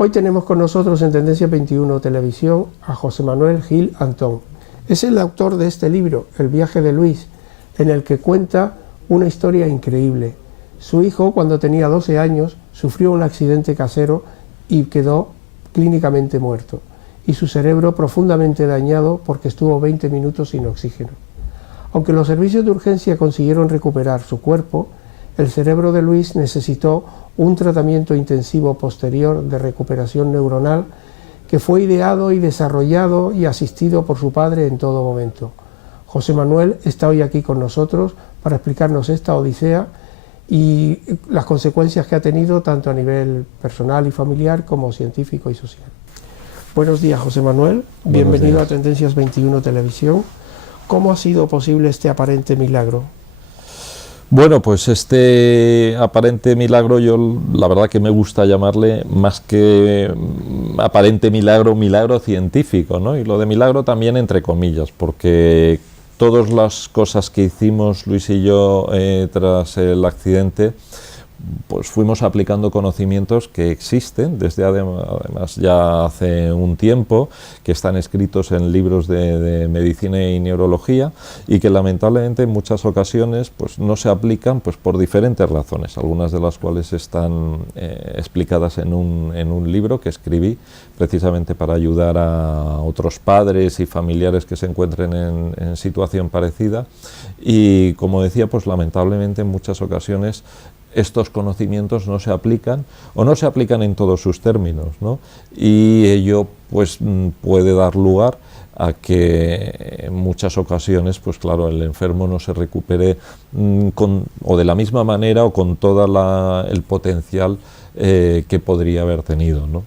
Hoy tenemos con nosotros en Tendencia 21 Televisión a José Manuel Gil Antón. Es el autor de este libro, El viaje de Luis, en el que cuenta una historia increíble. Su hijo, cuando tenía 12 años, sufrió un accidente casero y quedó clínicamente muerto, y su cerebro profundamente dañado porque estuvo 20 minutos sin oxígeno. Aunque los servicios de urgencia consiguieron recuperar su cuerpo, el cerebro de Luis necesitó un tratamiento intensivo posterior de recuperación neuronal que fue ideado y desarrollado y asistido por su padre en todo momento. José Manuel está hoy aquí con nosotros para explicarnos esta odisea y las consecuencias que ha tenido tanto a nivel personal y familiar como científico y social. Buenos días, José Manuel. Bienvenido a Tendencias 21 Televisión. ¿Cómo ha sido posible este aparente milagro? Bueno, pues este aparente milagro, yo la verdad que me gusta llamarle, más que aparente milagro, milagro científico, ¿no? Y lo de milagro también entre comillas, porque todas las cosas que hicimos Luis y yo tras el accidente, pues fuimos aplicando conocimientos que existen desde además ya hace un tiempo, que están escritos en libros de medicina y neurología y que lamentablemente en muchas ocasiones pues no se aplican pues por diferentes razones, algunas de las cuales están explicadas en un libro que escribí precisamente para ayudar a otros padres y familiares que se encuentren en situación parecida y, como decía, pues lamentablemente en muchas ocasiones estos conocimientos no se aplican o no se aplican en todos sus términos, ¿no? Y ello pues puede dar lugar a que en muchas ocasiones, pues claro, el enfermo no se recupere o de la misma manera o con todo el potencial que podría haber tenido, ¿no?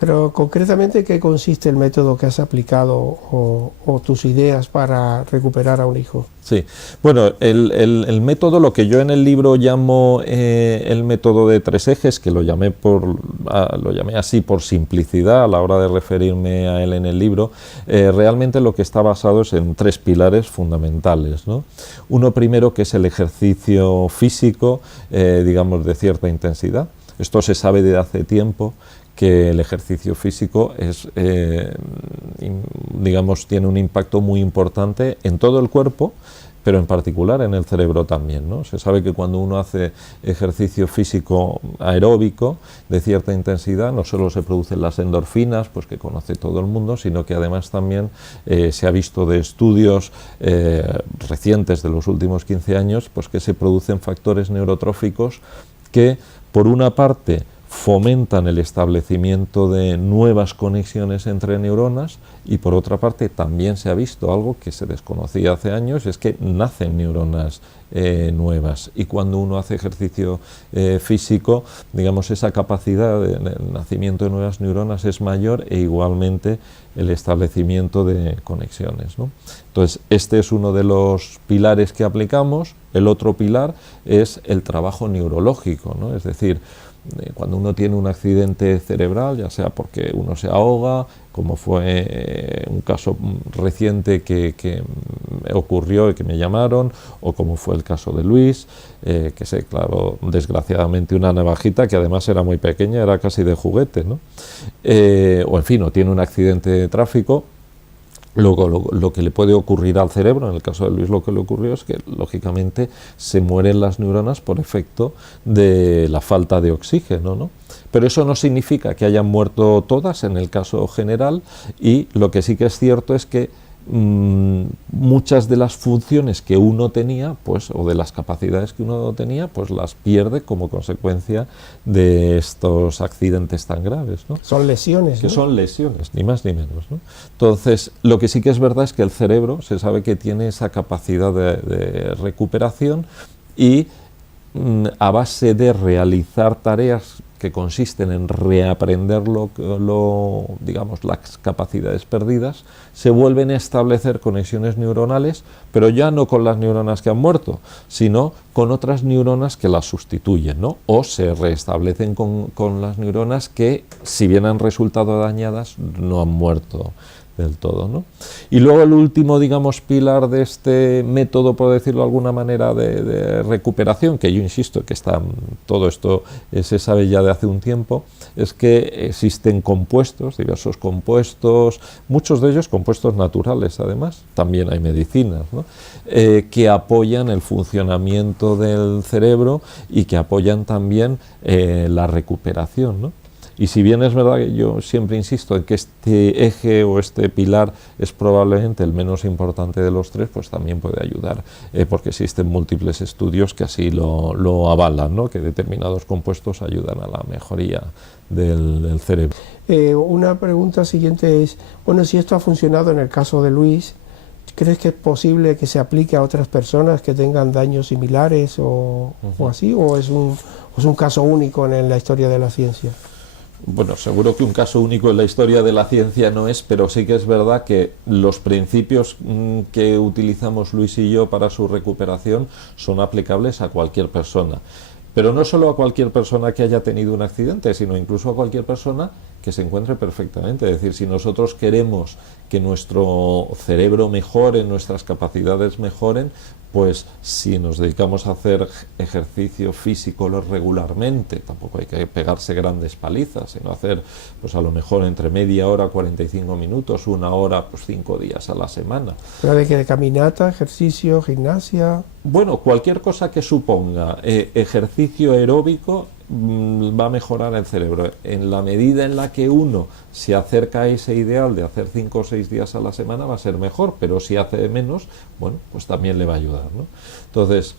Pero concretamente, ¿qué consiste el método que has aplicado o tus ideas para recuperar a un hijo? Sí, bueno, el método, lo que yo en el libro llamo el método de 3 ejes, que lo llamé así por simplicidad a la hora de referirme a él en el libro, realmente lo que está basado es en 3 pilares fundamentales, ¿no? Uno primero, que es el ejercicio físico, digamos, de cierta intensidad. Esto se sabe desde hace tiempo, que el ejercicio físico es, digamos, tiene un impacto muy importante en todo el cuerpo, pero en particular en el cerebro también, ¿no? Se sabe que cuando uno hace ejercicio físico aeróbico de cierta intensidad, no solo se producen las endorfinas, pues que conoce todo el mundo, sino que además también se ha visto de estudios recientes de los últimos 15 años, pues que se producen factores neurotróficos que, por una parte, fomentan el establecimiento de nuevas conexiones entre neuronas y por otra parte también se ha visto algo que se desconocía hace años, es que nacen neuronas nuevas y cuando uno hace ejercicio físico, digamos, esa capacidad de nacimiento de nuevas neuronas es mayor e igualmente el establecimiento de conexiones, ¿no? Entonces, este es uno de los pilares que aplicamos. El otro pilar es el trabajo neurológico, ¿no? Es decir, cuando uno tiene un accidente cerebral, ya sea porque uno se ahoga, como fue un caso reciente que ocurrió y que me llamaron, o como fue el caso de Luis, que se clavó desgraciadamente una navajita que además era muy pequeña, era casi de juguete, ¿no? O en fin, o tiene un accidente de tráfico. Luego, lo que le puede ocurrir al cerebro, en el caso de Luis lo que le ocurrió es que lógicamente se mueren las neuronas por efecto de la falta de oxígeno, ¿no? Pero eso no significa que hayan muerto todas en el caso general y lo que sí que es cierto es que muchas de las funciones que uno tenía, pues, o de las capacidades que uno tenía, pues las pierde como consecuencia de estos accidentes tan graves, ¿no? Son lesiones, que ¿no? Son lesiones, ni más ni menos, ¿no? Entonces, lo que sí que es verdad es que el cerebro se sabe que tiene esa capacidad de recuperación y a base de realizar tareas que consisten en reaprender digamos, las capacidades perdidas, se vuelven a establecer conexiones neuronales, pero ya no con las neuronas que han muerto, sino con otras neuronas que las sustituyen, ¿no? O se restablecen con las neuronas que, si bien han resultado dañadas, no han muerto del todo, ¿no? Y luego el último, digamos, pilar de este método, por decirlo de alguna manera, de recuperación, que yo insisto que todo esto se sabe ya de hace un tiempo, es que existen compuestos, diversos compuestos, muchos de ellos compuestos naturales además, también hay medicinas, ¿no? Que apoyan el funcionamiento del cerebro y que apoyan también la recuperación, ¿no? Y si bien es verdad que yo siempre insisto en que este eje o este pilar es probablemente el menos importante de los tres, pues también puede ayudar, porque existen múltiples estudios que así lo avalan, ¿no? Que determinados compuestos ayudan a la mejoría del cerebro. Una pregunta siguiente es, bueno, si esto ha funcionado en el caso de Luis, ¿crees que es posible que se aplique a otras personas que tengan daños similares o así? ¿O es un caso único en la historia de la ciencia? Bueno, seguro que un caso único en la historia de la ciencia no es, pero sí que es verdad que los principios que utilizamos Luis y yo para su recuperación son aplicables a cualquier persona. Pero no solo a cualquier persona que haya tenido un accidente, sino incluso a cualquier persona que se encuentre perfectamente. Es decir, si nosotros queremos que nuestro cerebro mejore, nuestras capacidades mejoren, pues si nos dedicamos a hacer ejercicio físico regularmente, tampoco hay que pegarse grandes palizas, sino hacer pues a lo mejor entre media hora, 45 minutos, 1 hora, pues 5 días a la semana. ¿Pero de caminata, ejercicio, gimnasia? Bueno, cualquier cosa que suponga ejercicio aeróbico va a mejorar el cerebro. En la medida en la que uno se acerca a ese ideal de hacer 5 o 6 días a la semana va a ser mejor, pero si hace menos, bueno, pues también le va a ayudar, ¿no? Entonces,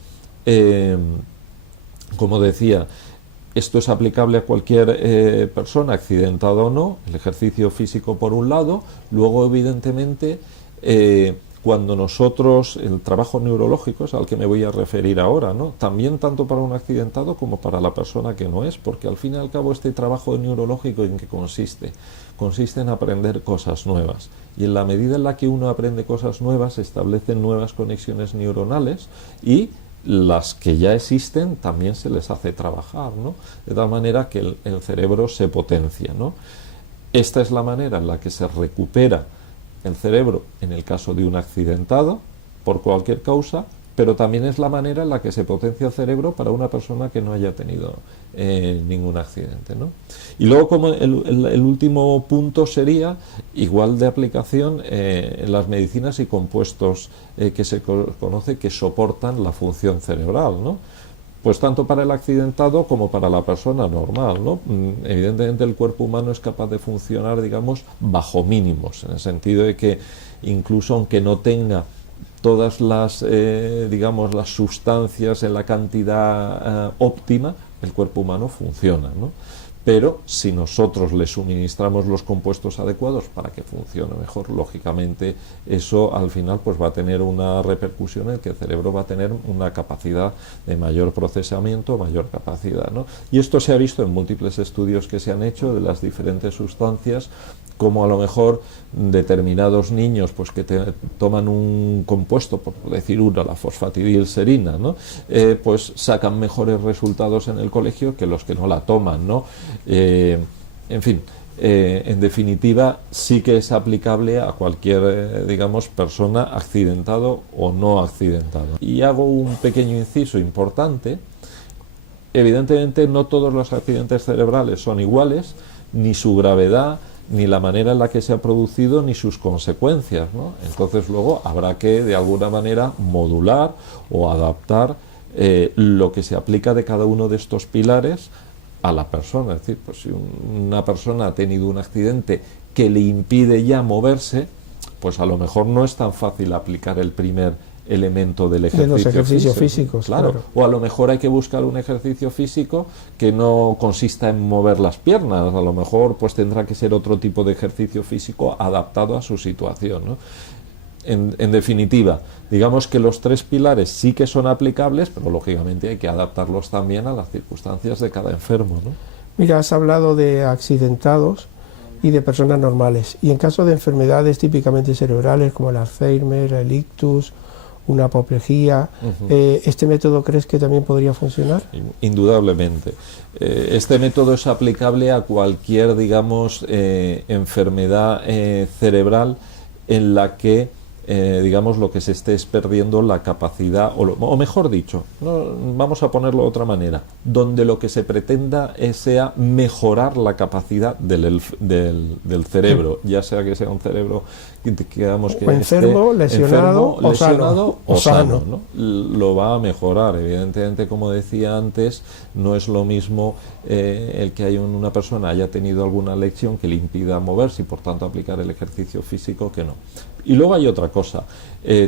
como decía, esto es aplicable a cualquier persona, accidentada o no, el ejercicio físico por un lado, luego evidentemente cuando nosotros, el trabajo neurológico es al que me voy a referir ahora, ¿no? También tanto para un accidentado como para la persona que no es, porque al fin y al cabo este trabajo neurológico ¿en qué consiste? Consiste en aprender cosas nuevas, y en la medida en la que uno aprende cosas nuevas se establecen nuevas conexiones neuronales y las que ya existen también se les hace trabajar, ¿no? De tal manera que el cerebro se potencia, ¿no? Esta es la manera en la que se recupera el cerebro en el caso de un accidentado por cualquier causa, pero también es la manera en la que se potencia el cerebro para una persona que no haya tenido ningún accidente, ¿no? Y luego como el último punto sería igual de aplicación en las medicinas y compuestos que se conoce que soportan la función cerebral, ¿no? Pues tanto para el accidentado como para la persona normal, ¿no? Evidentemente el cuerpo humano es capaz de funcionar, digamos, bajo mínimos, en el sentido de que incluso aunque no tenga todas las, digamos, las sustancias en la cantidad óptima, el cuerpo humano funciona, ¿no? Pero si nosotros le suministramos los compuestos adecuados para que funcione mejor, lógicamente eso al final pues va a tener una repercusión en que el cerebro va a tener una capacidad de mayor procesamiento, mayor capacidad, ¿no? Y esto se ha visto en múltiples estudios que se han hecho de las diferentes sustancias, como a lo mejor determinados niños pues que toman un compuesto, por decir uno, la fosfatidilserina, ¿no? Pues sacan mejores resultados en el colegio que los que no la toman, ¿no? En fin, en definitiva sí que es aplicable a cualquier digamos persona, accidentado o no accidentado. Y hago un pequeño inciso importante. Evidentemente no todos los accidentes cerebrales son iguales, ni su gravedad, ni la manera en la que se ha producido, ni sus consecuencias, ¿no? Entonces luego habrá que de alguna manera modular o adaptar lo que se aplica de cada uno de estos pilares a la persona. Es decir, pues si una persona ha tenido un accidente que le impide ya moverse, pues a lo mejor no es tan fácil aplicar el primer elemento del ejercicio de los ejercicios físico. físicos, claro. O a lo mejor hay que buscar un ejercicio físico que no consista en mover las piernas, a lo mejor pues tendrá que ser otro tipo de ejercicio físico adaptado a su situación, ¿no? En definitiva, digamos que los tres pilares sí que son aplicables, pero lógicamente hay que adaptarlos también a las circunstancias de cada enfermo, ¿no? Mira, has hablado de accidentados y de personas normales, y en caso de enfermedades típicamente cerebrales como el Alzheimer, el ictus una apoplejía. ¿Este método crees que también podría funcionar? Indudablemente. Este método es aplicable a cualquier, digamos, enfermedad cerebral en la que digamos, lo que se esté es perdiendo la capacidad, o mejor dicho, ¿no? Vamos a ponerlo de otra manera, donde lo que se pretenda sea mejorar la capacidad del cerebro, ya sea que sea un cerebro digamos, que enfermo, lesionado o sano, ¿no? Lo va a mejorar. Evidentemente, como decía antes, no es lo mismo el que una persona haya tenido alguna lesión que le impida moverse y por tanto aplicar el ejercicio físico que no. Y luego hay otra cosa,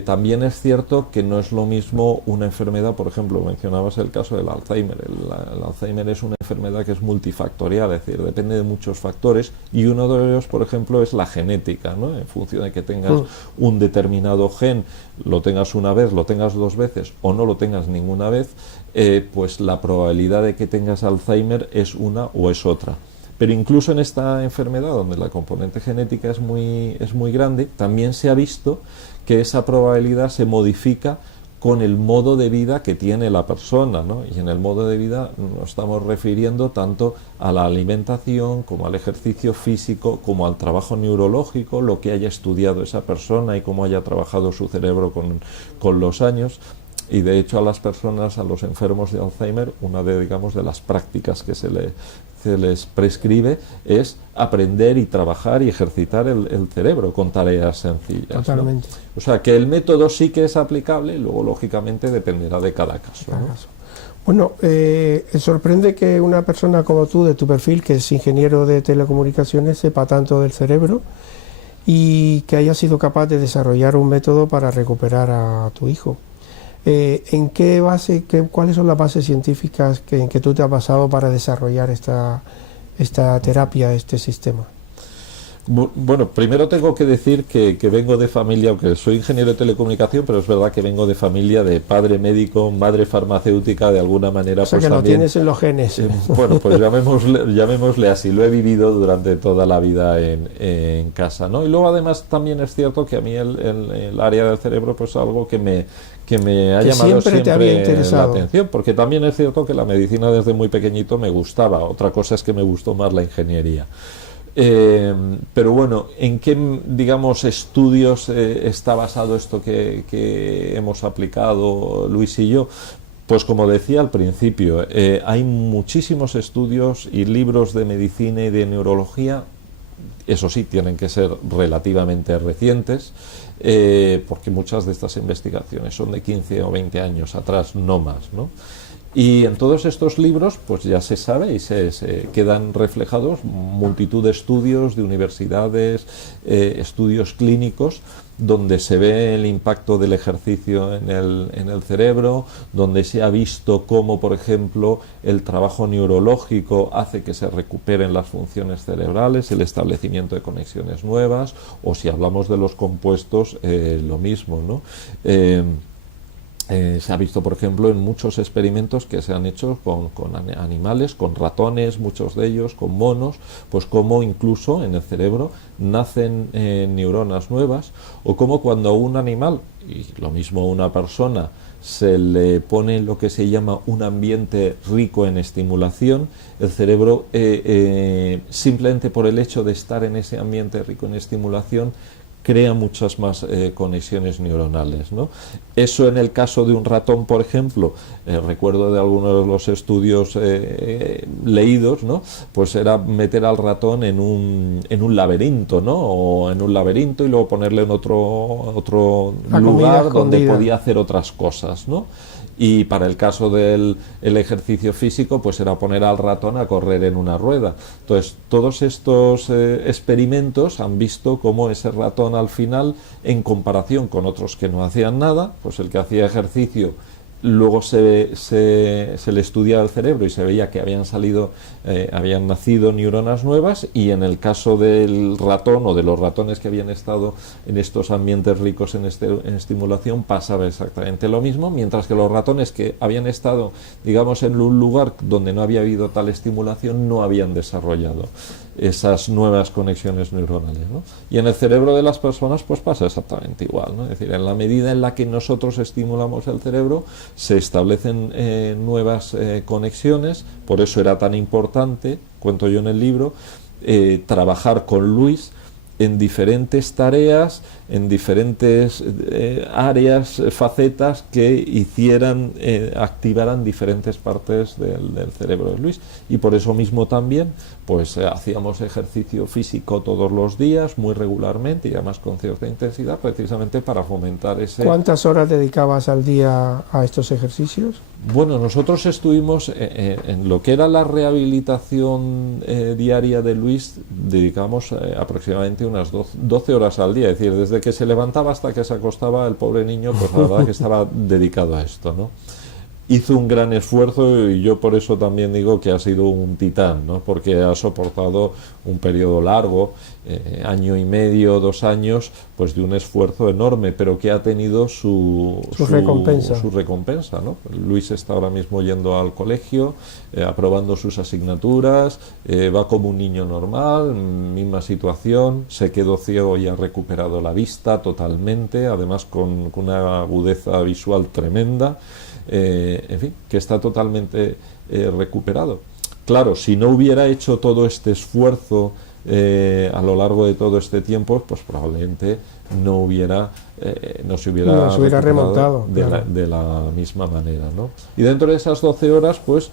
también es cierto que no es lo mismo una enfermedad, por ejemplo, mencionabas el caso del Alzheimer. El Alzheimer es una enfermedad que es multifactorial, es decir, depende de muchos factores, y uno de ellos, por ejemplo, es la genética, ¿no? En función de que tengas un determinado gen, lo tengas una vez, lo tengas dos veces o no lo tengas ninguna vez, pues la probabilidad de que tengas Alzheimer es una o es otra. Pero incluso en esta enfermedad, donde la componente genética es muy grande, también se ha visto que esa probabilidad se modifica con el modo de vida que tiene la persona, ¿no? Y en el modo de vida nos estamos refiriendo tanto a la alimentación, como al ejercicio físico, como al trabajo neurológico, lo que haya estudiado esa persona y cómo haya trabajado su cerebro con los años. Y de hecho a las personas, a los enfermos de Alzheimer, una de, digamos, de las prácticas que se les prescribe es aprender y trabajar y ejercitar el cerebro con tareas sencillas. Totalmente. ¿No? O sea que el método sí que es aplicable, luego lógicamente dependerá de cada caso. ¿No? Bueno, sorprende que una persona como tú, de tu perfil, que es ingeniero de telecomunicaciones, sepa tanto del cerebro y que haya sido capaz de desarrollar un método para recuperar a tu hijo. ¿En qué base, cuáles son las bases científicas en que tú te has basado para desarrollar esta terapia, este sistema? Bueno, primero tengo que decir que vengo de familia, aunque soy ingeniero de telecomunicación, pero es verdad que vengo de familia de padre médico, madre farmacéutica, de alguna manera. O sea, pues que también, lo tienes en los genes. Bueno, pues llamémosle así, lo he vivido durante toda la vida en casa, ¿no? Y luego además también es cierto que a mí el área del cerebro pues es algo que me ha llamado siempre te había interesado. la atención, porque también es cierto que la medicina desde muy pequeñito me gustaba, otra cosa es que me gustó más la ingeniería. Pero bueno, ¿en qué, digamos, estudios está basado esto que hemos aplicado Luis y yo? Pues como decía al principio, hay muchísimos estudios y libros de medicina y de neurología. Eso sí, tienen que ser relativamente recientes, porque muchas de estas investigaciones son de 15 o 20 años atrás, no más, ¿no? Y en todos estos libros pues ya se sabe y se quedan reflejados multitud de estudios de universidades, estudios clínicos, donde se ve el impacto del ejercicio en el cerebro, donde se ha visto cómo, por ejemplo, el trabajo neurológico hace que se recuperen las funciones cerebrales, el establecimiento de conexiones nuevas, o si hablamos de los compuestos, lo mismo, ¿no? Se ha visto, por ejemplo, en muchos experimentos que se han hecho con animales, con ratones, muchos de ellos, con monos, pues cómo incluso en el cerebro nacen neuronas nuevas, o cómo cuando a un animal, y lo mismo a una persona, se le pone lo que se llama un ambiente rico en estimulación, el cerebro, simplemente por el hecho de estar en ese ambiente rico en estimulación, crea muchas más conexiones neuronales, ¿no? Eso en el caso de un ratón, por ejemplo, recuerdo de algunos de los estudios leídos, ¿no? Pues era meter al ratón en un laberinto, ¿no? O en un laberinto y luego ponerle en otro lugar donde podía hacer otras cosas, ¿no? Y para el caso del ejercicio físico, pues era poner al ratón a correr en una rueda. Entonces, todos estos experimentos han visto cómo ese ratón al final, en comparación con otros que no hacían nada, pues el que hacía ejercicio, luego se le estudiaba el cerebro y se veía que habían nacido neuronas nuevas, y en el caso del ratón o de los ratones que habían estado en estos ambientes ricos en estimulación, pasaba exactamente lo mismo, mientras que los ratones que habían estado, digamos, en un lugar donde no había habido tal estimulación no habían desarrollado esas nuevas conexiones neuronales, ¿no? Y en el cerebro de las personas pues pasa exactamente igual, ¿no? Es decir, en la medida en la que nosotros estimulamos el cerebro se establecen nuevas conexiones. Por eso era tan importante, cuento yo en el libro, trabajar con Luis en diferentes tareas, en diferentes áreas, facetas que hicieran, activaran diferentes partes del cerebro de Luis. Y por eso mismo también pues hacíamos ejercicio físico todos los días, muy regularmente y además con cierta intensidad, precisamente para fomentar ese... ¿Cuántas horas dedicabas al día a estos ejercicios? Bueno, nosotros estuvimos en lo que era la rehabilitación diaria de Luis, dedicamos aproximadamente unas 12 horas al día, es decir, desde que se levantaba hasta que se acostaba el pobre niño, pues la verdad que estaba dedicado a esto, ¿no? Hizo un gran esfuerzo y yo por eso también digo que ha sido un titán, ¿no? Porque ha soportado un periodo largo, año y medio, 2 años, pues de un esfuerzo enorme, pero que ha tenido su recompensa, ¿no? Luis está ahora mismo yendo al colegio, aprobando sus asignaturas, va como un niño normal, misma situación, se quedó ciego y ha recuperado la vista totalmente, además con una agudeza visual tremenda. En fin, que está totalmente recuperado. Claro, si no hubiera hecho todo este esfuerzo a lo largo de todo este tiempo, pues probablemente no se hubiera remontado de la misma manera, ¿no? Y dentro de esas 12 horas, pues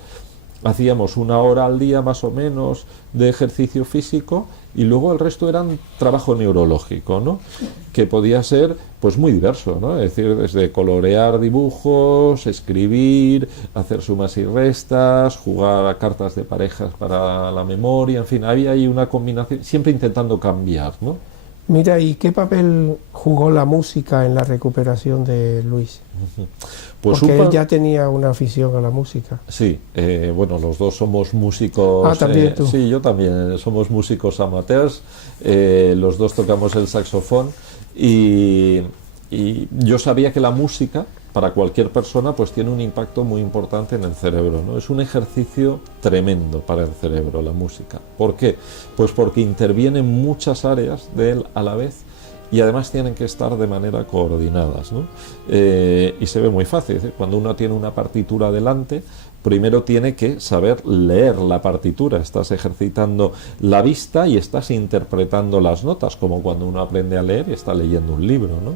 hacíamos 1 hora al día más o menos de ejercicio físico y luego el resto eran trabajo neurológico, ¿no? Que podía ser pues muy diverso, ¿no? Es decir, desde colorear dibujos, escribir, hacer sumas y restas, jugar a cartas de parejas para la memoria, en fin, había ahí una combinación, siempre intentando cambiar, ¿no? Mira, ¿y qué papel jugó la música en la recuperación de Luis? Pues porque él ya tenía una afición a la música. Sí, bueno, los dos somos músicos. Ah, también tú. Sí, yo también, somos músicos amateurs, los dos tocamos el saxofón y yo sabía que la música, para cualquier persona, pues tiene un impacto muy importante en el cerebro, ¿no? Es un ejercicio tremendo para el cerebro, la música. ¿Por qué? Pues porque interviene en muchas áreas de él a la vez y además tienen que estar de manera coordinadas, ¿no? Y se ve muy fácil, es decir, cuando uno tiene una partitura delante, primero tiene que saber leer la partitura, estás ejercitando la vista y estás interpretando las notas, como cuando uno aprende a leer y está leyendo un libro, ¿no?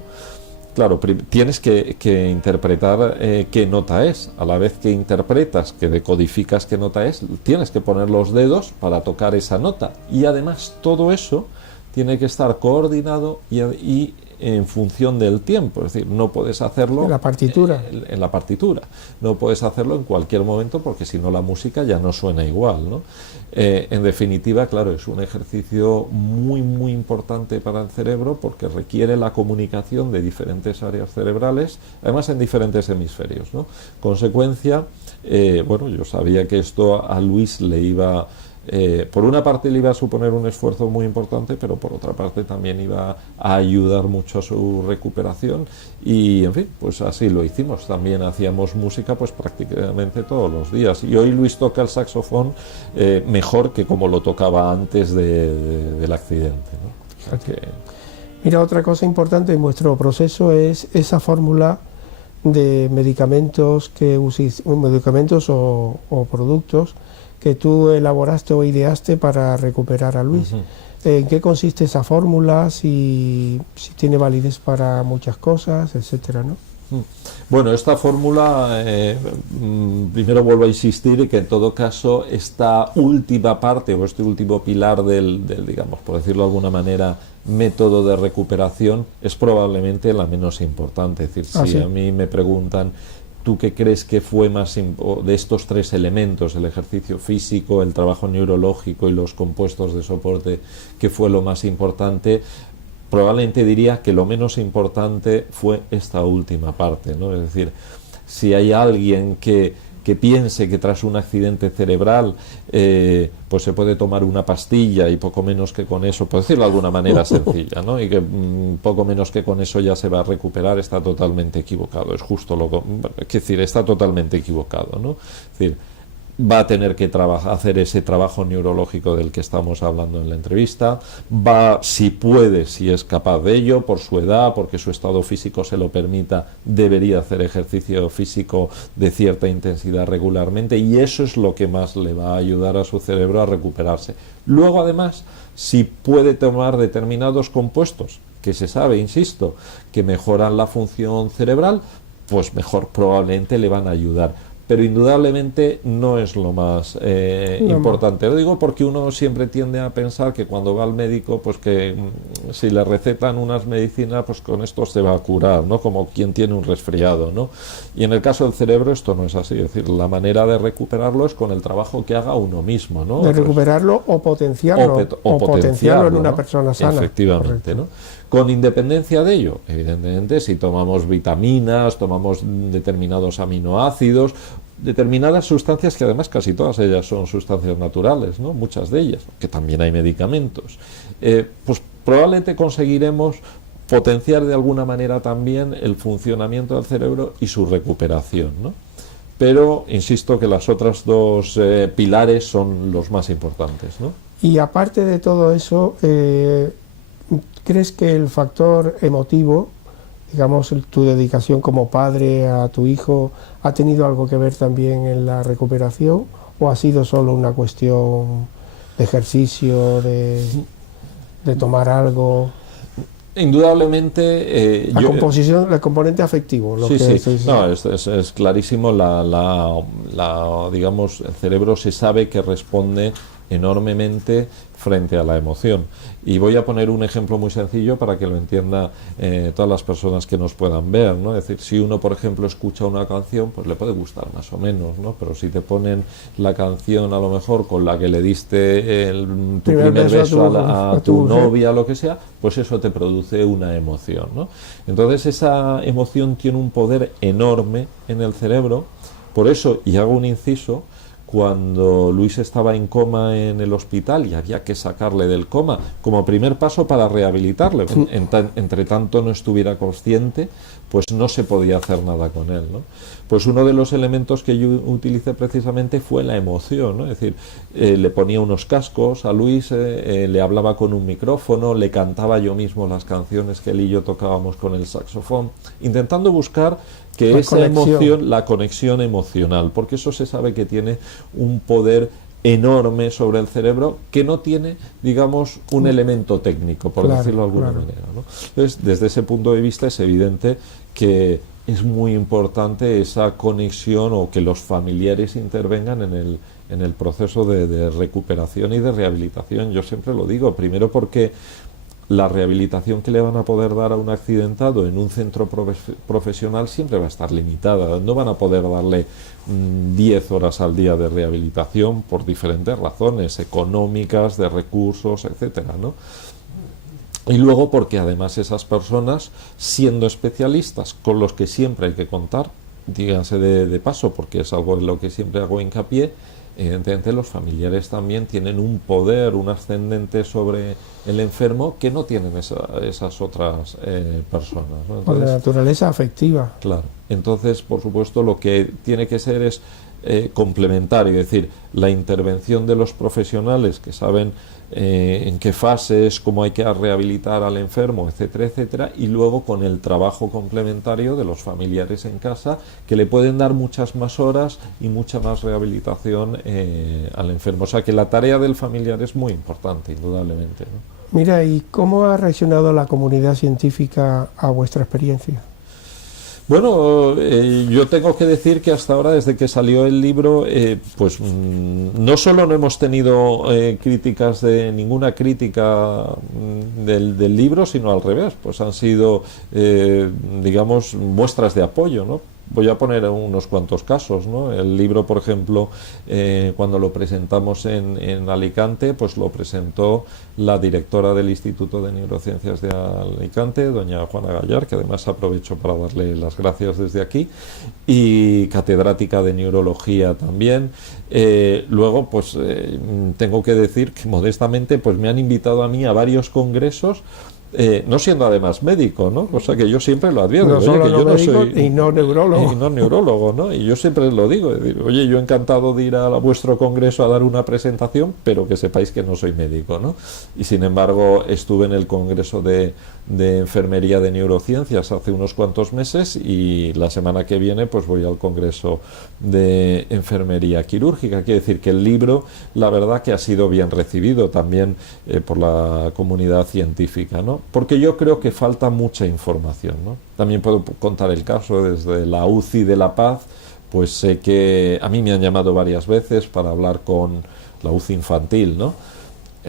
Claro, tienes que interpretar qué nota es. A la vez que interpretas, que decodificas qué nota es, tienes que poner los dedos para tocar esa nota. Y además todo eso tiene que estar coordinado y en función del tiempo. Es decir, no puedes hacerlo... En la partitura. En la partitura. No puedes hacerlo en cualquier momento porque si no la música ya no suena igual, ¿no? En definitiva, claro, es un ejercicio muy, muy importante para el cerebro porque requiere la comunicación de diferentes áreas cerebrales, además en diferentes hemisferios, ¿no? Consecuencia, bueno, yo sabía que esto a Luis le iba... por una parte le iba a suponer un esfuerzo muy importante, pero por otra parte también iba a ayudar mucho a su recuperación y, en fin, pues así lo hicimos. También hacíamos música pues prácticamente todos los días y hoy Luis toca el saxofón mejor que como lo tocaba antes del accidente, ¿no? O sea que... Mira, otra cosa importante en vuestro proceso es esa fórmula de medicamentos medicamentos o productos que tú elaboraste o ideaste para recuperar a Luis. ¿En qué consiste esa fórmula? Si tiene validez para muchas cosas, etcétera, ¿no? Bueno, esta fórmula, primero vuelvo a insistir que en todo caso esta última parte o este último pilar del, digamos, por decirlo de alguna manera, método de recuperación es probablemente la menos importante. Es decir, si ¿sí? A mí me preguntan ¿tú qué crees que fue más de estos 3 elementos, el ejercicio físico, el trabajo neurológico y los compuestos de soporte, qué fue lo más importante? Probablemente diría que lo menos importante fue esta última parte, ¿no? Es decir, si hay alguien que piense que tras un accidente cerebral pues se puede tomar una pastilla y poco menos que con eso, por decirlo de alguna manera sencilla, ¿no? Y que poco menos que con eso ya se va a recuperar, está totalmente equivocado. Es justo es decir, está totalmente equivocado, ¿no? Es decir, va a tener que hacer ese trabajo neurológico del que estamos hablando en la entrevista, va, si puede, si es capaz de ello, por su edad, porque su estado físico se lo permita, debería hacer ejercicio físico de cierta intensidad regularmente, y eso es lo que más le va a ayudar a su cerebro a recuperarse. Luego, además, si puede tomar determinados compuestos, que se sabe, insisto, que mejoran la función cerebral, pues mejor probablemente le van a ayudar. Pero indudablemente no es lo más importante. Lo digo porque uno siempre tiende a pensar que cuando va al médico, pues que si le recetan unas medicinas, pues con esto se va a curar, ¿no? Como quien tiene un resfriado, ¿no? Y en el caso del cerebro esto no es así. Es decir, la manera de recuperarlo es con el trabajo que haga uno mismo, ¿no? De recuperarlo o potenciarlo. O potenciarlo en una, ¿no?, persona sana. Efectivamente, ¿no? Con independencia de ello, evidentemente, si tomamos vitaminas, tomamos determinados aminoácidos, determinadas sustancias que además casi todas ellas son sustancias naturales, ¿no? Muchas de ellas, que también hay medicamentos, pues probablemente conseguiremos potenciar de alguna manera también el funcionamiento del cerebro y su recuperación, ¿no? Pero insisto que las otras dos pilares son los más importantes, ¿no? Y aparte de todo eso, ¿crees que el factor emotivo, digamos, tu dedicación como padre a tu hijo, ha tenido algo que ver también en la recuperación, o ha sido solo una cuestión de ejercicio, de tomar algo? Indudablemente la composición, el componente afectivo. Sí, no, es clarísimo. Digamos, el cerebro se sabe que responde enormemente frente a la emoción. Y voy a poner un ejemplo muy sencillo para que lo entienda todas las personas que nos puedan ver, ¿no? Es decir, si uno, por ejemplo, escucha una canción, pues le puede gustar más o menos, ¿no? Pero si te ponen la canción a lo mejor con la que le diste tu primer beso a tu novia, lo que sea, pues eso te produce una emoción, ¿no? Entonces esa emoción tiene un poder enorme en el cerebro. Por eso, y hago un inciso, cuando Luis estaba en coma en el hospital y había que sacarle del coma como primer paso para rehabilitarle, entre tanto no estuviera consciente, pues no se podía hacer nada con él, ¿no? Pues uno de los elementos que yo utilicé precisamente fue la emoción, ¿no? Es decir, le ponía unos cascos a Luis, le hablaba con un micrófono, le cantaba yo mismo las canciones que él y yo tocábamos con el saxofón, intentando buscar que esa emoción, la conexión emocional, porque eso se sabe que tiene un poder enorme sobre el cerebro que no tiene, digamos, un elemento técnico, por decirlo de alguna manera, ¿no? Entonces, desde ese punto de vista es evidente que es muy importante esa conexión, o que los familiares intervengan en el proceso de recuperación y de rehabilitación. Yo siempre lo digo, primero porque la rehabilitación que le van a poder dar a un accidentado en un centro profesional siempre va a estar limitada. No van a poder darle 10 horas al día de rehabilitación por diferentes razones económicas, de recursos, etcétera, ¿no? Y luego porque además esas personas, siendo especialistas con los que siempre hay que contar, díganse de paso, porque es algo en lo que siempre hago hincapié, evidentemente los familiares también tienen un poder, un ascendente sobre el enfermo que no tienen esas otras personas, ¿no? Entonces, por la naturaleza afectiva. Claro. Entonces, por supuesto, lo que tiene que ser es complementario, es decir, la intervención de los profesionales que saben en qué fases, cómo hay que rehabilitar al enfermo, etcétera, etcétera, y luego con el trabajo complementario de los familiares en casa, que le pueden dar muchas más horas y mucha más rehabilitación al enfermo. O sea que la tarea del familiar es muy importante, indudablemente, ¿no? Mira, ¿y cómo ha reaccionado la comunidad científica a vuestra experiencia? Bueno, yo tengo que decir que hasta ahora, desde que salió el libro, pues no solo no hemos tenido ninguna crítica del libro, sino al revés, pues han sido, digamos, muestras de apoyo, ¿no? Voy a poner unos cuantos casos, ¿no? El libro, por ejemplo, cuando lo presentamos en Alicante, pues lo presentó la directora del Instituto de Neurociencias de Alicante, doña Juana Gallar, que además aprovecho para darle las gracias desde aquí, y catedrática de neurología también. Luego, pues tengo que decir que modestamente pues me han invitado a mí a varios congresos no siendo además médico, ¿no? Cosa que yo siempre lo advierto. No Oye, solo que no yo no médico soy y no neurólogo. y no neurólogo, ¿no? Y yo siempre lo digo, oye, yo encantado de ir a vuestro congreso a dar una presentación, pero que sepáis que no soy médico, ¿no? Y sin embargo estuve en el congreso de enfermería de neurociencias hace unos cuantos meses, y la semana que viene pues voy al congreso de enfermería quirúrgica. Quiere decir que el libro, la verdad que ha sido bien recibido también por la comunidad científica, ¿no? Porque yo creo que falta mucha información, ¿no? También puedo contar el caso desde la UCI de La Paz, pues sé que a mí me han llamado varias veces para hablar con la UCI infantil, ¿no?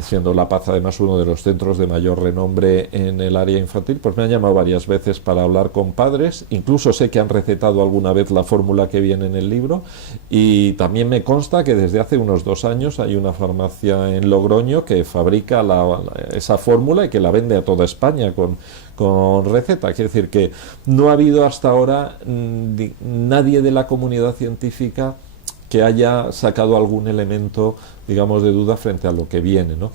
Siendo La Paz además uno de los centros de mayor renombre en el área infantil, pues me han llamado varias veces para hablar con padres. Incluso sé que han recetado alguna vez la fórmula que viene en el libro, y también me consta que desde hace unos 2 años hay una farmacia en Logroño que fabrica esa fórmula y que la vende a toda España con receta. Quiere decir que no ha habido hasta ahora nadie de la comunidad científica que haya sacado algún elemento, digamos, de duda frente a lo que viene, ¿no?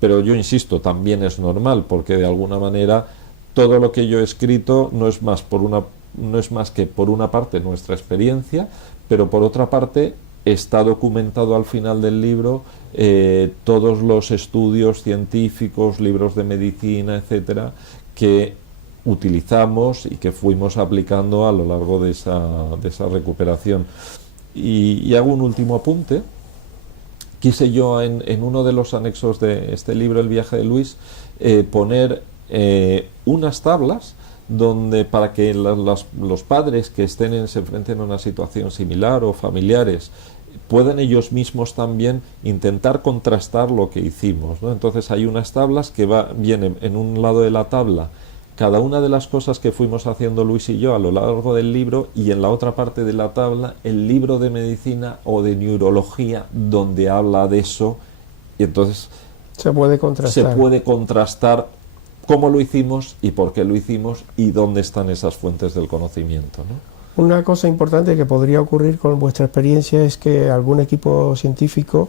Pero yo insisto, también es normal, porque de alguna manera todo lo que yo he escrito no es más que por una parte nuestra experiencia, pero por otra parte está documentado al final del libro todos los estudios científicos, libros de medicina, etcétera, que utilizamos y que fuimos aplicando a lo largo de esa recuperación. Y hago un último apunte. Quise yo en uno de los anexos de este libro, El viaje de Luis, poner unas tablas donde, para que los padres que se enfrenten a una situación similar o familiares puedan ellos mismos también intentar contrastar lo que hicimos, ¿no? Entonces hay unas tablas que vienen en un lado de la tabla cada una de las cosas que fuimos haciendo Luis y yo a lo largo del libro, y en la otra parte de la tabla el libro de medicina o de neurología donde habla de eso, y entonces se puede contrastar cómo lo hicimos y por qué lo hicimos y dónde están esas fuentes del conocimiento, ¿no? Una cosa importante que podría ocurrir con vuestra experiencia es que algún equipo científico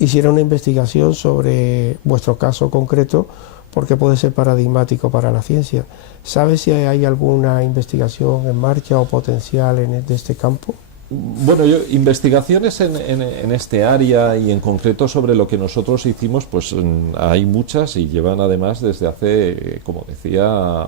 hiciera una investigación sobre vuestro caso concreto, porque puede ser paradigmático para la ciencia. ¿Sabes si hay alguna investigación en marcha o potencial de este campo? Bueno, investigaciones en este área y en concreto sobre lo que nosotros hicimos, pues hay muchas, y llevan además desde hace, como decía,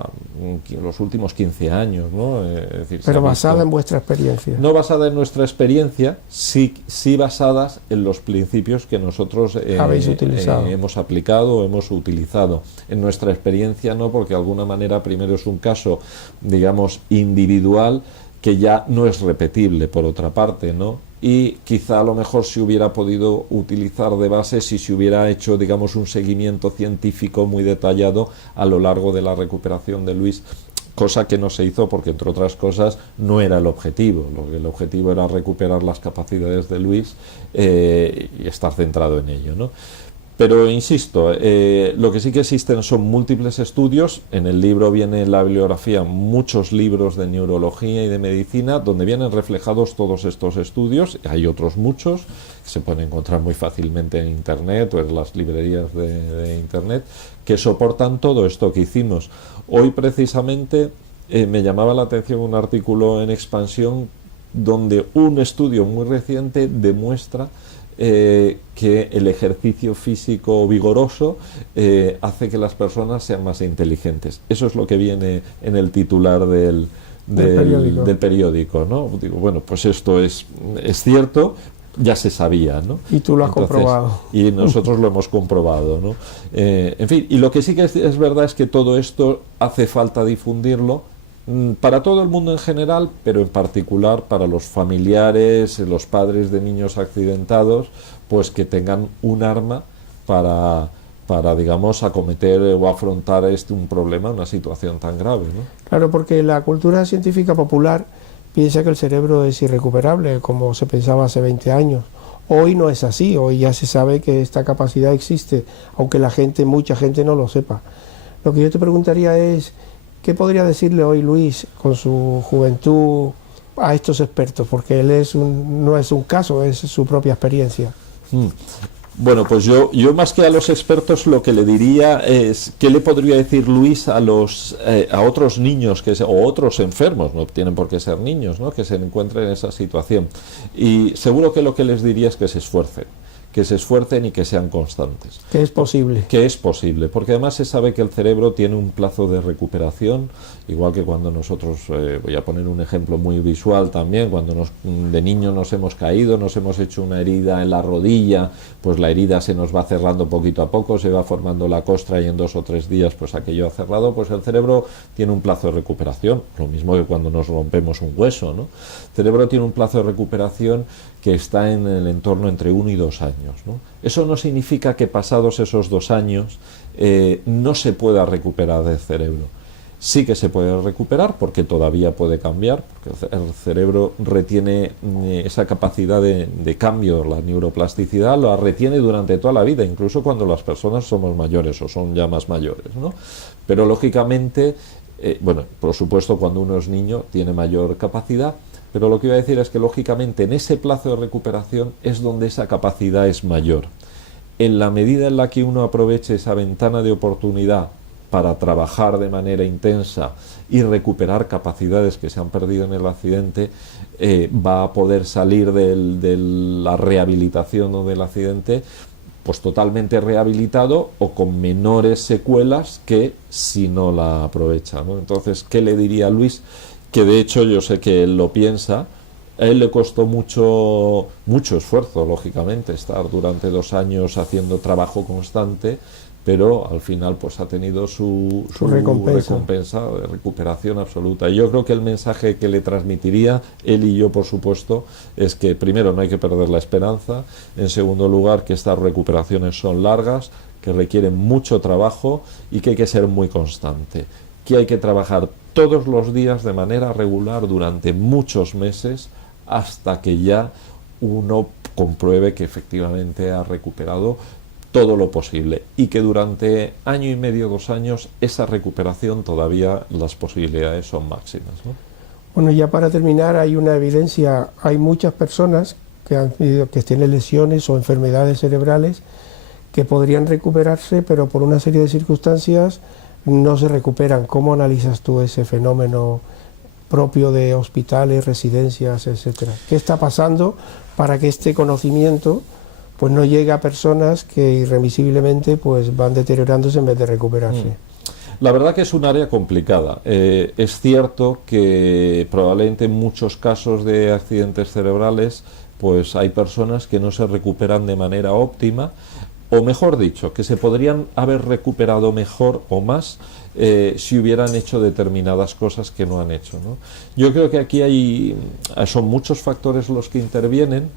los últimos 15 años, ¿no? Es decir, pero basada en vuestra experiencia. No basada en nuestra experiencia, sí basadas en los principios que nosotros hemos aplicado o hemos utilizado. En nuestra experiencia no, porque de alguna manera primero es un caso, digamos, individual, que ya no es repetible, por otra parte, ¿no? Y quizá a lo mejor se hubiera podido utilizar de base si se hubiera hecho, digamos, un seguimiento científico muy detallado a lo largo de la recuperación de Luis, cosa que no se hizo porque, entre otras cosas, no era el objetivo. El objetivo era recuperar las capacidades de Luis y estar centrado en ello, ¿no? Pero insisto, lo que sí que existen son múltiples estudios. En el libro viene en la bibliografía muchos libros de neurología y de medicina donde vienen reflejados todos estos estudios. Hay otros muchos que se pueden encontrar muy fácilmente en internet o en las librerías de internet que soportan todo esto que hicimos. Hoy precisamente me llamaba la atención un artículo en Expansión donde un estudio muy reciente demuestra que el ejercicio físico vigoroso hace que las personas sean más inteligentes. Eso es lo que viene en el titular del periódico, ¿no? Digo, bueno, pues esto es cierto, ya se sabía, ¿no? Y tú lo has comprobado. Y nosotros lo hemos comprobado, ¿no? En fin, y lo que sí que es verdad es que todo esto hace falta difundirlo para todo el mundo en general, pero en particular para los familiares, los padres de niños accidentados, pues que tengan un arma para digamos, acometer o afrontar un problema, una situación tan grave, ¿no? Claro, porque la cultura científica popular piensa que el cerebro es irrecuperable, como se pensaba hace 20 años. Hoy no es así, hoy ya se sabe que esta capacidad existe, aunque mucha gente no lo sepa. Lo que yo te preguntaría es, ¿qué podría decirle hoy Luis, con su juventud, a estos expertos? Porque él no es un caso, es su propia experiencia. Bueno, pues yo más que a los expertos lo que le diría es qué le podría decir Luis a otros niños o otros enfermos, no tienen por qué ser niños, ¿no?, que se encuentren en esa situación. Y seguro que lo que les diría es que se esfuercen y que sean constantes. Que es posible. Que es posible, porque además se sabe que el cerebro tiene un plazo de recuperación, igual que cuando nosotros, voy a poner un ejemplo muy visual también, cuando de niño nos hemos caído, nos hemos hecho una herida en la rodilla, pues la herida se nos va cerrando poquito a poco, se va formando la costra y en 2 o 3 días pues aquello ha cerrado, pues el cerebro tiene un plazo de recuperación, lo mismo que cuando nos rompemos un hueso, ¿no? El cerebro tiene un plazo de recuperación que está en el entorno entre 1 y 2 años, ¿no? Eso no significa que pasados esos 2 años no se pueda recuperar el cerebro. Sí que se puede recuperar porque todavía puede cambiar, porque el cerebro retiene esa capacidad de cambio, la neuroplasticidad la retiene durante toda la vida, incluso cuando las personas somos mayores o son ya más mayores, ¿no? Pero lógicamente, bueno, por supuesto cuando uno es niño tiene mayor capacidad, pero lo que iba a decir es que lógicamente en ese plazo de recuperación es donde esa capacidad es mayor. En la medida en la que uno aproveche esa ventana de oportunidad para trabajar de manera intensa y recuperar capacidades que se han perdido en el accidente, va a poder salir de la rehabilitación del accidente pues totalmente rehabilitado o con menores secuelas que si no la aprovecha, ¿no? Entonces, ¿qué le diría a Luis? Que de hecho yo sé que él lo piensa, a él le costó mucho esfuerzo, lógicamente, estar durante 2 años haciendo trabajo constante, pero al final pues ha tenido su recompensa de recuperación absoluta. Y yo creo que el mensaje que le transmitiría, él y yo por supuesto, es que primero no hay que perder la esperanza, en segundo lugar que estas recuperaciones son largas, que requieren mucho trabajo y que hay que ser muy constante, que hay que trabajar todos los días de manera regular durante muchos meses hasta que ya uno compruebe que efectivamente ha recuperado todo lo posible y que durante 1 año y medio, 2 años, esa recuperación todavía las posibilidades son máximas, ¿no? Bueno, ya para terminar, hay una evidencia, hay muchas personas que tienen lesiones o enfermedades cerebrales que podrían recuperarse, pero por una serie de circunstancias no se recuperan. ¿Cómo analizas tú ese fenómeno propio de hospitales, residencias, etcétera? ¿Qué está pasando para que este conocimiento pues no llegue a personas que irremisiblemente pues van deteriorándose en vez de recuperarse? La verdad que es un área complicada. Es cierto que probablemente en muchos casos de accidentes cerebrales pues hay personas que no se recuperan de manera óptima, o mejor dicho, que se podrían haber recuperado mejor o más si hubieran hecho determinadas cosas que no han hecho, ¿no? Yo creo que aquí son muchos factores los que intervienen.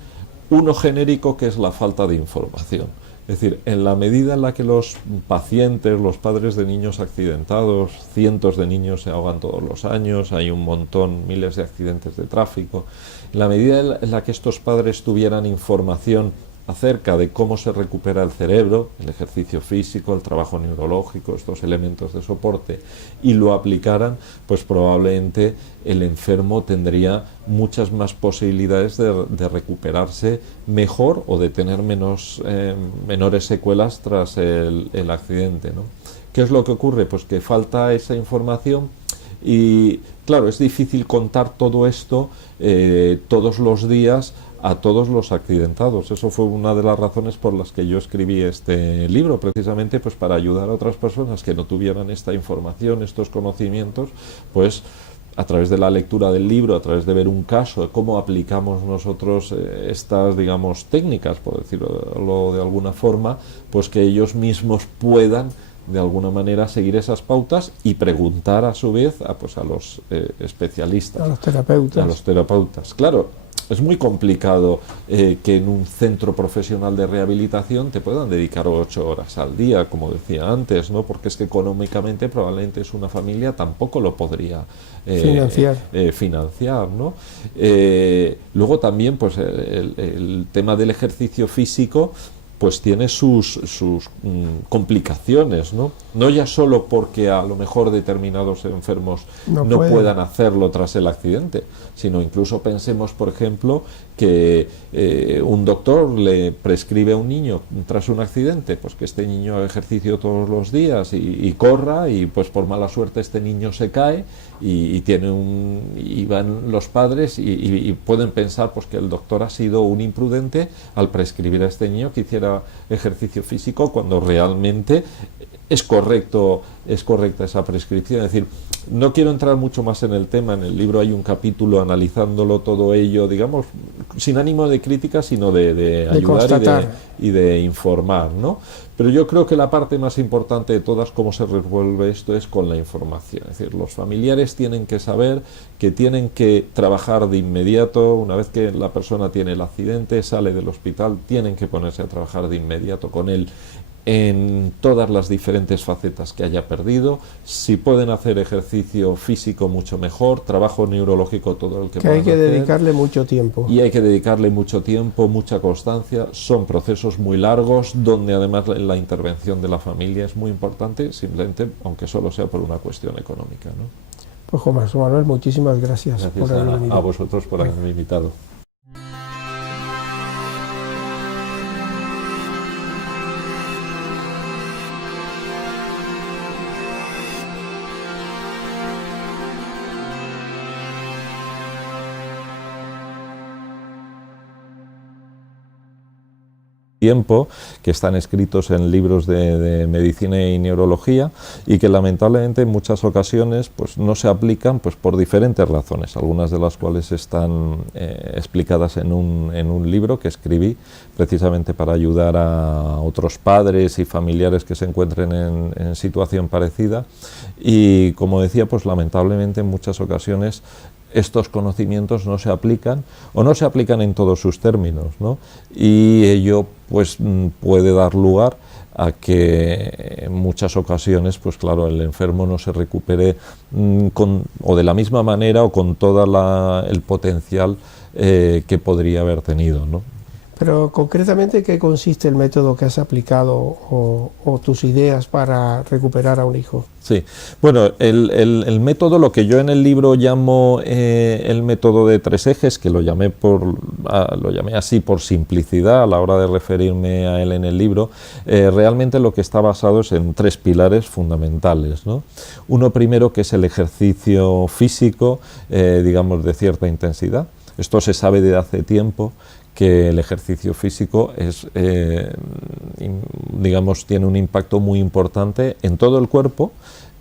Uno genérico, que es la falta de información. Es decir, en la medida en la que los pacientes, los padres de niños accidentados, cientos de niños se ahogan todos los años, hay un montón, miles de accidentes de tráfico, en la medida en la que estos padres tuvieran información acerca de cómo se recupera el cerebro, el ejercicio físico, el trabajo neurológico, estos elementos de soporte, y lo aplicaran, pues probablemente el enfermo tendría muchas más posibilidades de recuperarse mejor o de tener menores secuelas tras el accidente, ¿no? ¿Qué es lo que ocurre? Pues que falta esa información y, claro, es difícil contar todo esto todos los días a todos los accidentados. Eso fue una de las razones por las que yo escribí este libro, precisamente pues para ayudar a otras personas que no tuvieran esta información, estos conocimientos, pues a través de la lectura del libro, a través de ver un caso, de cómo aplicamos nosotros estas, digamos, técnicas, por decirlo de alguna forma, pues que ellos mismos puedan de alguna manera seguir esas pautas y preguntar a su vez a los especialistas, a los terapeutas. A los terapeutas. Claro, es muy complicado que en un centro profesional de rehabilitación te puedan dedicar 8 horas al día, como decía antes, ¿no? Porque es que económicamente probablemente es una familia tampoco lo podría financiar, ¿no? Luego también pues el tema del ejercicio físico pues tiene sus complicaciones, ¿no? No ya solo porque a lo mejor determinados enfermos no puedan hacerlo tras el accidente, sino incluso pensemos, por ejemplo, que un doctor le prescribe a un niño tras un accidente, pues que este niño haga ejercicio todos los días y corra, y pues por mala suerte este niño se cae y van los padres y pueden pensar pues que el doctor ha sido un imprudente al prescribir a este niño que hiciera ejercicio físico, cuando realmente es correcta esa prescripción. Es decir, no quiero entrar mucho más en el tema. En el libro hay un capítulo analizándolo todo ello, digamos, sin ánimo de crítica, sino de ayudar y de informar, ¿no? Pero yo creo que la parte más importante de todas, cómo se resuelve esto, es con la información. Es decir, los familiares tienen que saber que tienen que trabajar de inmediato. Una vez que la persona tiene el accidente, sale del hospital, tienen que ponerse a trabajar de inmediato con él en todas las diferentes facetas que haya perdido. Si pueden hacer ejercicio físico, mucho mejor, trabajo neurológico todo el que puedan hacer. Hay que dedicarle mucho tiempo. Y hay que dedicarle mucho tiempo, mucha constancia. Son procesos muy largos, donde además la intervención de la familia es muy importante, simplemente, aunque solo sea por una cuestión económica, ¿no? Pues José Manuel, muchísimas gracias por haber venido. A vosotros por haberme invitado. Tiempo, que están escritos en libros de medicina y neurología, y que lamentablemente en muchas ocasiones pues no se aplican pues por diferentes razones, algunas de las cuales están explicadas en un libro que escribí precisamente para ayudar a otros padres y familiares que se encuentren en situación parecida. Y como decía, pues lamentablemente en muchas ocasiones estos conocimientos no se aplican, o no se aplican en todos sus términos, ¿no? Y ello pues puede dar lugar a que en muchas ocasiones, pues claro, el enfermo no se recupere o de la misma manera o con todo el potencial que podría haber tenido, ¿no? Pero concretamente, ¿qué consiste el método que has aplicado o tus ideas para recuperar a un hijo? Sí, bueno, el método, lo que yo en el libro llamo el método de 3 ejes, que lo llamé así por simplicidad a la hora de referirme a él en el libro, realmente lo que está basado es en 3 pilares fundamentales, ¿no? Uno primero, que es el ejercicio físico, digamos, de cierta intensidad. Esto se sabe de hace tiempo, que el ejercicio físico digamos, tiene un impacto muy importante en todo el cuerpo,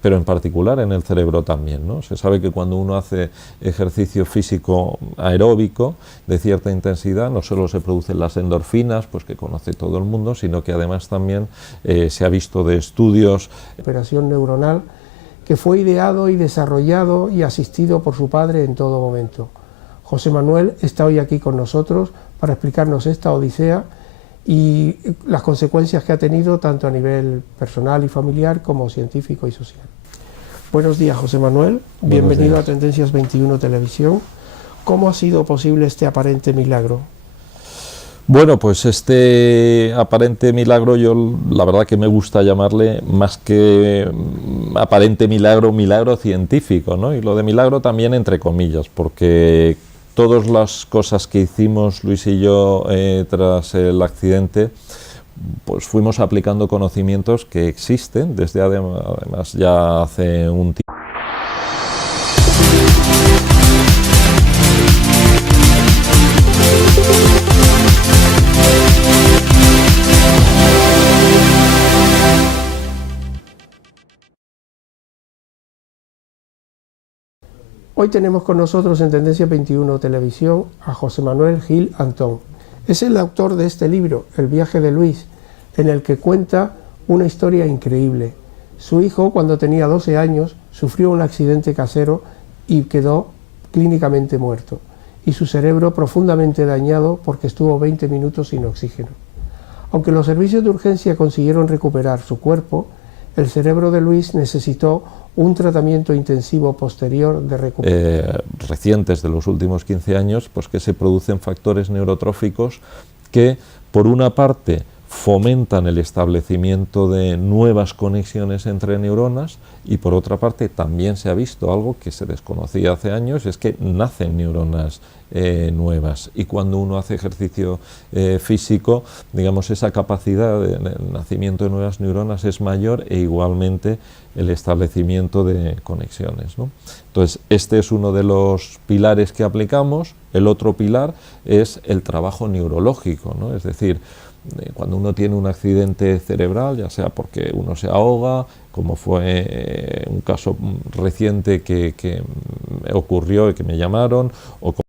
pero en particular en el cerebro también, ¿no? Se sabe que cuando uno hace ejercicio físico aeróbico de cierta intensidad, no solo se producen las endorfinas, pues que conoce todo el mundo, sino que además también se ha visto de estudios. Operación neuronal que fue ideado y desarrollado y asistido por su padre en todo momento. José Manuel está hoy aquí con nosotros para explicarnos esta odisea y las consecuencias que ha tenido tanto a nivel personal y familiar como científico y social. Buenos días, José Manuel. Bienvenido a Tendencias 21 Televisión. ¿Cómo ha sido posible este aparente milagro? Bueno, pues este aparente milagro, yo la verdad que me gusta llamarle, más que aparente milagro, milagro científico, ¿no? Y lo de milagro también entre comillas, porque todas las cosas que hicimos Luis y yo tras el accidente, pues fuimos aplicando conocimientos que existen desde además ya hace un tiempo. Hoy tenemos con nosotros en Tendencia 21 Televisión a José Manuel Gil Antón. Es el autor de este libro, El viaje de Luis, en el que cuenta una historia increíble. Su hijo, cuando tenía 12 años, sufrió un accidente casero y quedó clínicamente muerto, y su cerebro profundamente dañado porque estuvo 20 minutos sin oxígeno. Aunque los servicios de urgencia consiguieron recuperar su cuerpo, el cerebro de Luis necesitó un tratamiento intensivo posterior de recuperación. Recientes de los últimos 15 años, pues que se producen factores neurotróficos que, por una parte, fomentan el establecimiento de nuevas conexiones entre neuronas, y por otra parte también se ha visto algo que se desconocía hace años, es que nacen neuronas nuevas, y cuando uno hace ejercicio físico, digamos, esa capacidad de nacimiento de nuevas neuronas es mayor, e igualmente el establecimiento de conexiones, ¿no? Entonces, este es uno de los pilares que aplicamos. El otro pilar es el trabajo neurológico, ¿no? Es decir, cuando uno tiene un accidente cerebral, ya sea porque uno se ahoga, como fue un caso reciente que ocurrió y que me llamaron, o